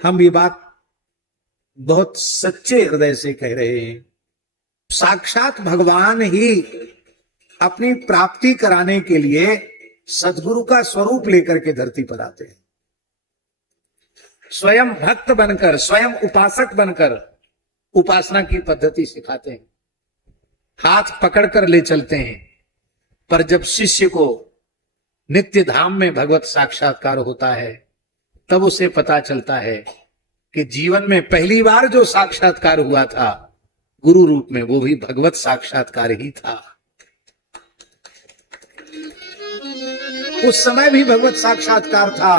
हम ये बात बहुत सच्चे हृदय से कह रहे हैं। साक्षात भगवान ही अपनी प्राप्ति कराने के लिए सद्गुरु का स्वरूप लेकर के धरती पर आते हैं। स्वयं भक्त बनकर, स्वयं उपासक बनकर उपासना की पद्धति सिखाते हैं, हाथ पकड़कर ले चलते हैं। पर जब शिष्य को नित्य धाम में भगवत साक्षात्कार होता है, तब उसे पता चलता है कि जीवन में पहली बार जो साक्षात्कार हुआ था गुरु रूप में, वो भी भगवत साक्षात्कार ही था। उस समय भी भगवत साक्षात्कार था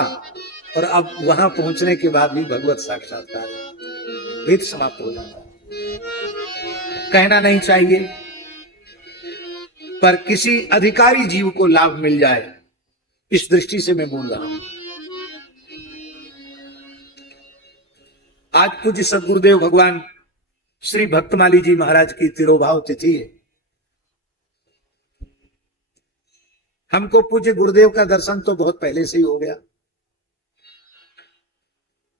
और अब वहां पहुंचने के बाद भी भगवत साक्षात्कार है। भेद समाप्त हो जाता है। कहना नहीं चाहिए, पर किसी अधिकारी जीव को लाभ मिल जाए, इस दृष्टि से मैं बोल रहा हूं। आज पूज्य सद्गुरुदेव भगवान श्री भक्तमाली जी महाराज की तिरोभाव तिथि है। हमको पूज्य गुरुदेव का दर्शन तो बहुत पहले से ही हो गया।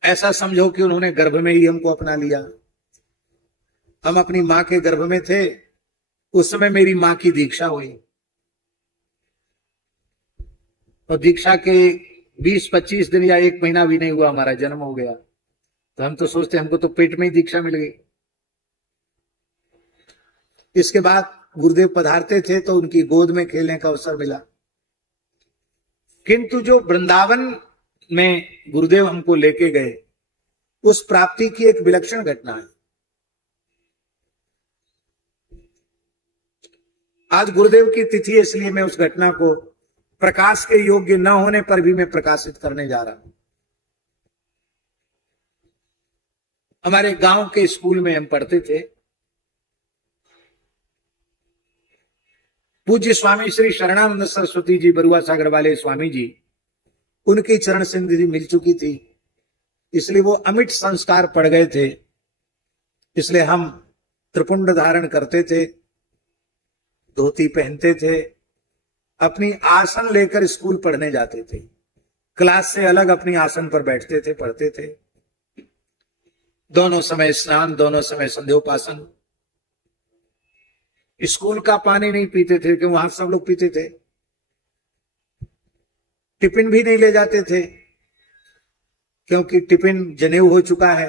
ऐसा समझो कि उन्होंने गर्भ में ही हमको अपना लिया। हम अपनी मां के गर्भ में थे, उस समय मेरी मां की दीक्षा हुई और दीक्षा के 20-25 दिन या 1 महीना भी नहीं हुआ, हमारा जन्म हो गया। तो हम तो सोचते हमको तो पेट में ही दीक्षा मिल गई। इसके बाद गुरुदेव पधारते थे तो उनकी गोद में खेलने का अवसर मिला। किंतु जो वृंदावन में गुरुदेव हमको लेके गए, उस प्राप्ति की एक विलक्षण घटना है। आज गुरुदेव की तिथि है, इसलिए मैं उस घटना को प्रकाश के योग्य न होने पर भी मैं प्रकाशित करने जा रहा हूं। हमारे गांव के स्कूल में हम पढ़ते थे। पूज्य स्वामी श्री शरणानंद सरस्वती जी बरुआ सागर वाले स्वामी जी, उनकी चरण सिंधि मिल चुकी थी, इसलिए वो अमिट संस्कार पड़ गए थे। इसलिए हम त्रिपुंड धारण करते थे, धोती पहनते थे, अपनी आसन लेकर स्कूल पढ़ने जाते थे। क्लास से अलग अपनी आसन पर बैठते थे, पढ़ते थे। दोनों समय स्नान, दोनों समय संध्योपासन। स्कूल का पानी नहीं पीते थे क्योंकि वहां सब लोग पीते थे। टिफिन भी नहीं ले जाते थे क्योंकि टिफिन जनेऊ हो चुका है,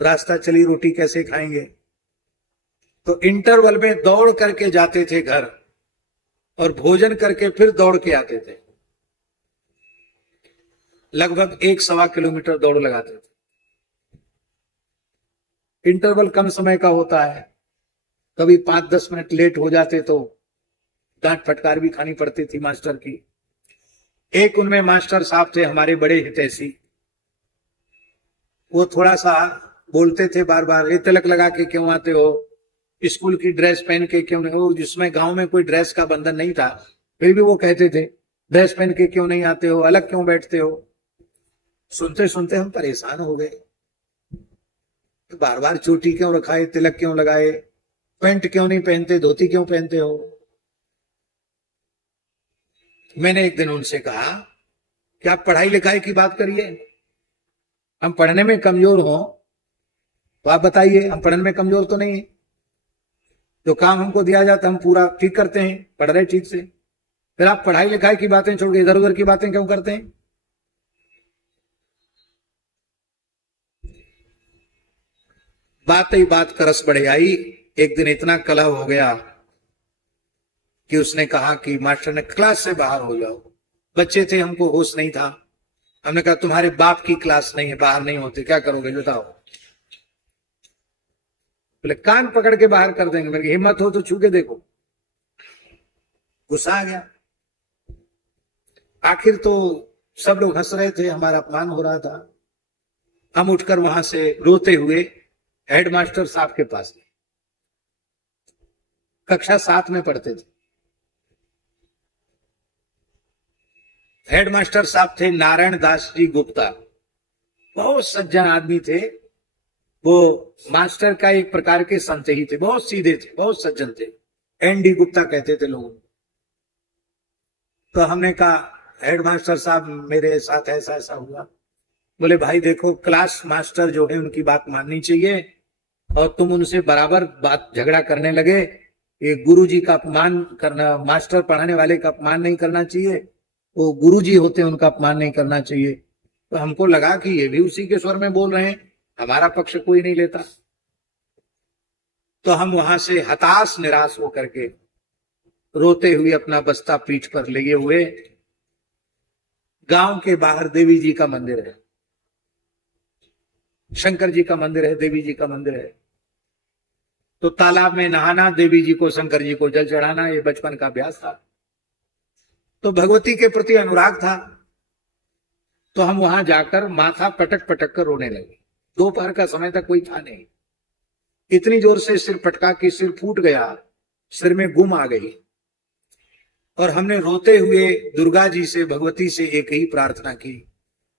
रास्ता चली रोटी कैसे खाएंगे। तो इंटरवल में दौड़ करके जाते थे घर और भोजन करके फिर दौड़ के आते थे। लगभग 1-1.25 किलोमीटर दौड़ लगाते थे। इंटरवल कम समय का होता है, कभी 5-10 मिनट लेट हो जाते तो डांट फटकार भी खानी पड़ती थी मास्टर की। एक उनमें मास्टर साहब थे हमारे बड़े हितैषी, वो थोड़ा सा बोलते थे बार बार, ये तिलक लगा के क्यों आते हो, स्कूल की ड्रेस पहन के क्यों नहीं हो। जिसमें गांव में कोई ड्रेस का बंधन नहीं था, फिर भी वो कहते थे ड्रेस पहन के क्यों नहीं आते हो, अलग क्यों बैठते हो। सुनते सुनते हम परेशान हो गए। बार बार चोटी क्यों रखाए, तिलक क्यों लगाए, पैंट क्यों नहीं पहनते, धोती क्यों पहनते हो। मैंने एक दिन उनसे कहा कि आप पढ़ाई लिखाई की बात करिए, हम पढ़ने में कमजोर हो तो आप बताइए। हम पढ़ने में कमजोर तो नहीं है, जो काम हमको दिया जाता हम पूरा ठीक करते हैं, पढ़ रहे ठीक से। फिर आप पढ़ाई लिखाई की बातें छोड़ के इधर उधर की बातें क्यों करते हैं। बात ही बात का रस बढ़ आई। एक दिन इतना कलह हो गया कि उसने कहा कि मास्टर ने क्लास से बाहर हो जाओ। बच्चे थे, हमको होश नहीं था। हमने कहा तुम्हारे बाप की क्लास नहीं है, बाहर नहीं होते, क्या करोगे बताओ। बोले कान पकड़ के बाहर कर देंगे। मेरी हिम्मत हो तो छू के देखो। गुस्सा आ गया। आखिर तो सब लोग हंस रहे थे, हमारा अपमान हो रहा था। हम उठकर वहां से रोते हुए हेडमास्टर साहब के पास गए। कक्षा 7 में पढ़ते थे। हेडमास्टर साहब थे नारायण दास जी गुप्ता, बहुत सज्जन आदमी थे। वो मास्टर का एक प्रकार के संत ही थे, बहुत सीधे थे, बहुत सज्जन थे। एनडी गुप्ता कहते थे लोग। तो हमने कहा हेडमास्टर साहब मेरे साथ ऐसा ऐसा हुआ। बोले भाई देखो, क्लास मास्टर जो है उनकी बात माननी चाहिए और तुम उनसे बराबर बात झगड़ा करने लगे। ये गुरुजी का अपमान करना, मास्टर पढ़ाने वाले का अपमान नहीं करना चाहिए, वो गुरुजी होते हैं उनका अपमान नहीं करना चाहिए। तो हमको लगा कि ये भी उसी के स्वर में बोल रहे हैं, हमारा पक्ष कोई नहीं लेता। तो हम वहां से हताश निराश होकर के रोते हुए अपना बस्ता पीठ पर लिए हुए, गांव के बाहर देवी जी का मंदिर है, शंकर जी का मंदिर है, देवी जी का मंदिर है। तो तालाब में नहाना, देवी जी को शंकर जी को जल चढ़ाना, ये बचपन का अभ्यास था। तो भगवती के प्रति अनुराग था, तो हम वहां जाकर माथा पटक पटक कर रोने लगे। दोपहर का समय तक कोई था नहीं, इतनी जोर से सिर पटका कि सिर फूट गया, सिर में गुम आ गई। और हमने रोते हुए दुर्गा जी से, भगवती से एक ही प्रार्थना की,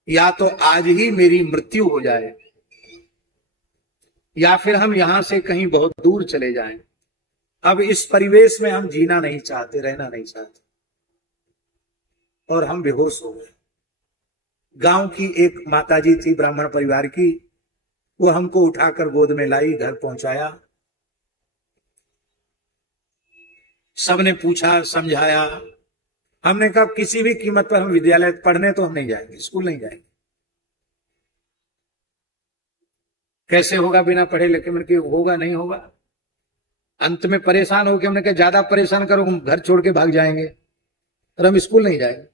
या तो आज ही मेरी मृत्यु हो जाए या फिर हम यहां से कहीं बहुत दूर चले जाएं। अब इस परिवेश में हम जीना नहीं चाहते, रहना नहीं चाहते। और हम बेहोश हो गए। गांव की एक माताजी थी ब्राह्मण परिवार की, वो हमको उठाकर गोद में लाई, घर पहुंचाया। सबने पूछा, समझाया। हमने कहा किसी भी कीमत पर हम विद्यालय पढ़ने तो हम नहीं जाएंगे, स्कूल नहीं जाएंगे। कैसे होगा बिना पढ़े लिखे? मैंने कहा होगा, नहीं होगा। अंत में परेशान होकर हमने कहा ज्यादा परेशान करो, हम घर छोड़ के भाग जाएंगे और हम स्कूल नहीं जाएंगे।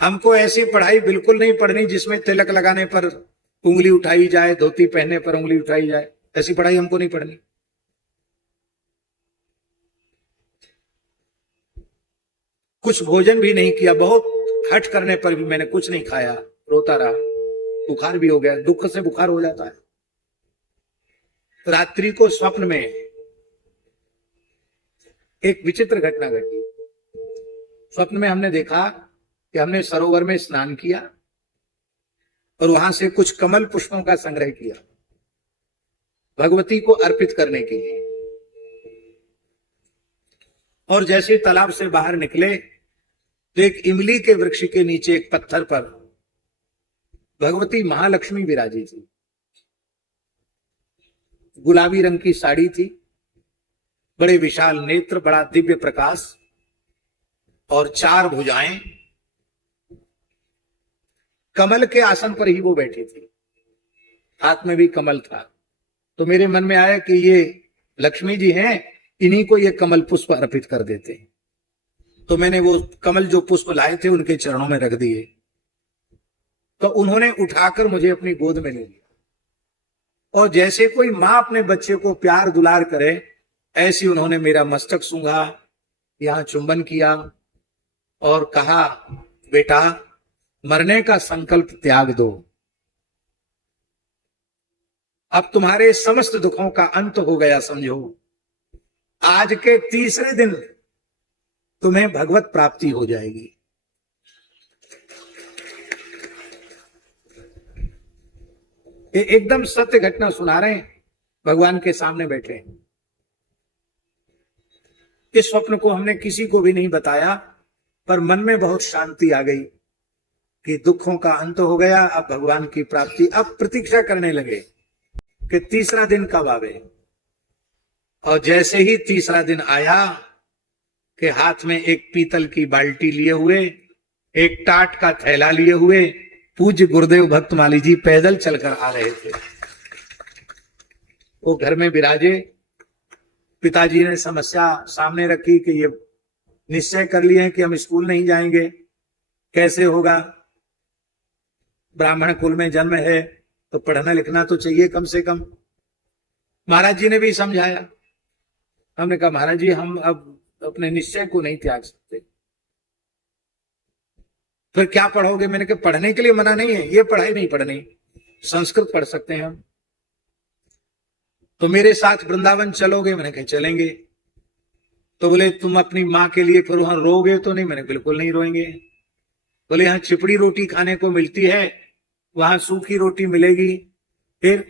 हमको ऐसी पढ़ाई बिल्कुल नहीं पढ़नी जिसमें तिलक लगाने पर उंगली उठाई जाए, धोती पहनने पर उंगली उठाई जाए, ऐसी पढ़ाई हमको नहीं पढ़नी। कुछ भोजन भी नहीं किया, बहुत हट करने पर भी मैंने कुछ नहीं खाया, रोता रहा। बुखार भी हो गया, दुख से बुखार हो जाता है। रात्रि को स्वप्न में एक विचित्र घटना घटी। स्वप्न में हमने देखा कि हमने सरोवर में स्नान किया और वहां से कुछ कमल पुष्पों का संग्रह किया भगवती को अर्पित करने के लिए। और जैसे तालाब से बाहर निकले तो एक इमली के वृक्ष के नीचे एक पत्थर पर भगवती महालक्ष्मी विराजी थी। गुलाबी रंग की साड़ी थी, बड़े विशाल नेत्र, बड़ा दिव्य प्रकाश और 4 भुजाएं। कमल के आसन पर ही वो बैठी थी, हाथ में भी कमल था। तो मेरे मन में आया कि ये लक्ष्मी जी हैं, इन्हीं को ये कमल पुष्प अर्पित कर देते। तो मैंने वो कमल जो पुष्प लाए थे उनके चरणों में रख दिए। तो उन्होंने उठाकर मुझे अपनी गोद में ले लिया और जैसे कोई मां अपने बच्चे को प्यार दुलार करे, ऐसी उन्होंने मेरा मस्तक सूंघा, यहां चुंबन किया और कहा, बेटा मरने का संकल्प त्याग दो, अब तुम्हारे समस्त दुखों का अंत हो गया समझो। आज के तीसरे दिन तुम्हें भगवत प्राप्ति हो जाएगी। ये एकदम सत्य घटना सुना रहे हैं, भगवान के सामने बैठे हैं। इस स्वप्न को हमने किसी को भी नहीं बताया, पर मन में बहुत शांति आ गई कि दुखों का अंत हो गया, अब भगवान की प्राप्ति। अब प्रतीक्षा करने लगे कि तीसरा दिन कब आवे। और जैसे ही तीसरा दिन आया कि हाथ में एक पीतल की बाल्टी लिए हुए, एक टाट का थैला लिए हुए पूज्य गुरुदेव भक्तमाली जी पैदल चलकर आ रहे थे। वो घर में विराजे। पिताजी ने समस्या सामने रखी कि ये निश्चय कर लिए हैं कि हम स्कूल नहीं जाएंगे, कैसे होगा? ब्राह्मण कुल में जन्म है तो पढ़ना लिखना तो चाहिए कम से कम। महाराज जी ने भी समझाया। हमने कहा महाराज जी हम अब अपने निश्चय को नहीं त्याग सकते। फिर क्या पढ़ोगे? मैंने कहा पढ़ने के लिए मना नहीं है, ये पढ़ाई नहीं पढ़नी, संस्कृत पढ़ सकते हैं हम। तो मेरे साथ वृंदावन चलोगे? मैंने कहा चलेंगे। तो बोले तुम अपनी माँ के लिए फिर वहां रोगे तो नहीं? मैंने बिल्कुल नहीं रोएंगे। बोले यहाँ चिपड़ी रोटी खाने को मिलती है, वहां सूखी रोटी मिलेगी। फिर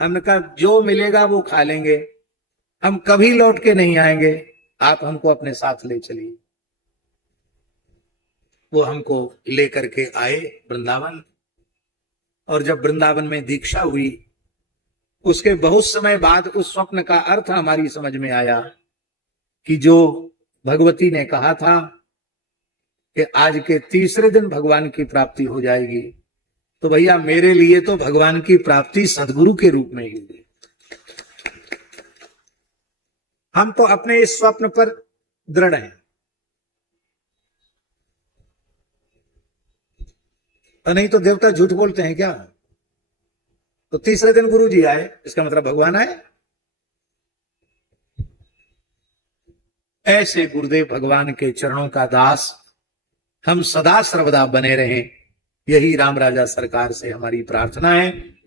हमने कहा जो मिलेगा वो खा लेंगे, हम कभी लौट के नहीं आएंगे, आप हमको अपने साथ ले चलिए। वो हमको लेकर के आए वृंदावन। और जब वृंदावन में दीक्षा हुई, उसके बहुत समय बाद उस स्वप्न का अर्थ हमारी समझ में आया कि जो भगवती ने कहा था कि आज के तीसरे दिन भगवान की प्राप्ति हो जाएगी, तो भैया मेरे लिए तो भगवान की प्राप्ति सदगुरु के रूप में ही हुई। हम तो अपने इस स्वप्न पर दृढ़ हैं। और नहीं तो देवता झूठ बोलते हैं क्या? तो तीसरे दिन गुरु जी आए, इसका मतलब भगवान आए। ऐसे गुरुदेव भगवान के चरणों का दास हम सदा सर्वदा बने रहें, यही राम राजा सरकार से हमारी प्रार्थना है।